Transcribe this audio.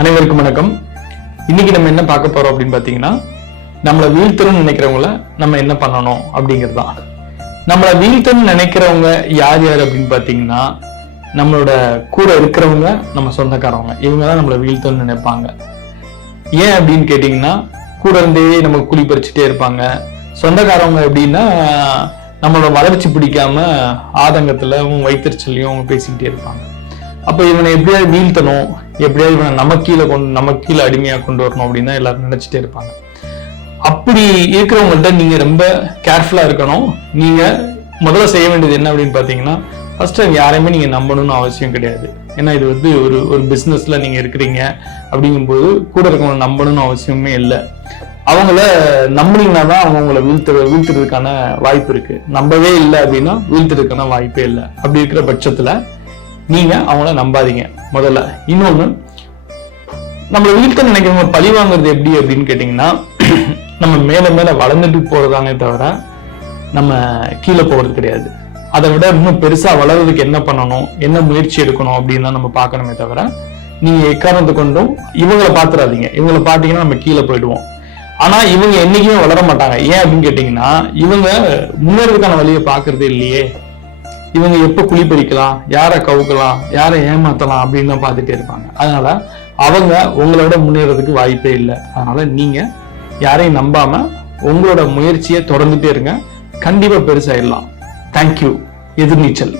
அனைவருக்கும் வணக்கம். இன்னைக்கு நம்ம என்ன பார்க்க போறோம் அப்படின்னு பாத்தீங்கன்னா, நம்மளை வீழ்த்தணும்னு நினைக்கிறவங்கள நம்ம என்ன பண்ணணும் அப்படிங்கிறதுதான். நம்மளை வீழ்த்தணும்னு நினைக்கிறவங்க யார் யார் அப்படின்னு பாத்தீங்கன்னா, நம்மளோட கூட இருக்கிறவங்க, நம்ம சொந்தக்காரவங்க, இவங்க தான் நம்மளை வீழ்த்தணும்னு நினைப்பாங்க. ஏன் அப்படின்னு கேட்டீங்கன்னா, கூட இருந்தே நம்ம குழி பறிச்சுட்டே இருப்பாங்க. சொந்தக்காரவங்க எப்படின்னா, நம்மளோட வளர்ச்சி பிடிக்காம ஆதங்கத்திலும் வைத்தறிச்சலையும் அவங்க பேசிக்கிட்டே இருப்பாங்க. அப்ப இவனை எப்படியாவது வீழ்த்தணும், எப்படியாவது இவனை நம்ம கீழே அடிமையா கொண்டு வரணும் அப்படின்னு தான் எல்லாரும் நினைச்சிட்டே இருப்பாங்க. அப்படி இருக்கிறவங்கள்ட்ட நீங்க ரொம்ப கேர்ஃபுல்லா இருக்கணும். நீங்க முதல்ல செய்ய வேண்டியது என்ன அப்படின்னு பாத்தீங்கன்னா, ஃபர்ஸ்ட் யாரையுமே நீங்க நம்பணும்னு அவசியம் கிடையாது. ஏன்னா இது வந்து ஒரு பிசினஸ்ல நீங்க இருக்கிறீங்க அப்படிங்கும்போது கூட இருக்கவங்க நம்பணும்னு அவசியமே இல்லை. அவங்கள நம்பினீங்கன்னா தான் அவங்க உங்களை வீழ்த்துறதுக்கான வாய்ப்பு இருக்கு. நம்பவே இல்லை அப்படின்னா வீழ்த்துறதுக்கான வாய்ப்பே இல்லை. அப்படி இருக்கிற பட்சத்துல நீங்க அவங்கள நம்பாதீங்க முதல்ல. இன்னொன்னு, நம்மளை வீழ்த்த நினைக்கிறவங்க பழி வாங்குறது எப்படி அப்படின்னு கேட்டீங்கன்னா, நம்ம மேல மேல வளர்ந்துட்டு போறதானே தவிர நம்ம கீழே போறது கிடையாது. அதை விட இன்னும் பெருசா வளர்றதுக்கு என்ன பண்ணணும், என்ன முயற்சி எடுக்கணும் அப்படின்னு தான் நம்ம பார்க்கணுமே தவிர, நீங்க எக்காரணத்தை கொண்டும் இவங்களை பாத்துறாதீங்க. இவங்களை பார்த்தீங்கன்னா நம்ம கீழே போயிடுவோம். ஆனா இவங்க என்னைக்குமே வளர மாட்டாங்க. ஏன் அப்படின்னு கேட்டீங்கன்னா, இவங்க முன்னேறதுக்கான வழியை பாக்குறதே இல்லையே. இவங்க எப்ப குழி பறிக்கலாம், யாரை கவுக்கலாம், யாரை ஏமாத்தலாம் அப்படின்னு தான் பார்த்துட்டே இருப்பாங்க. அதனால அவங்க உங்களோட முன்னேறதுக்கு வாய்ப்பே இல்லை. அதனால நீங்க யாரையும் நம்பாம உங்களோட முயற்சியை தொடர்ந்துட்டே இருங்க. கண்டிப்பா பெருசாயிடலாம். தேங்க்யூ. எதிர்நீச்சல்.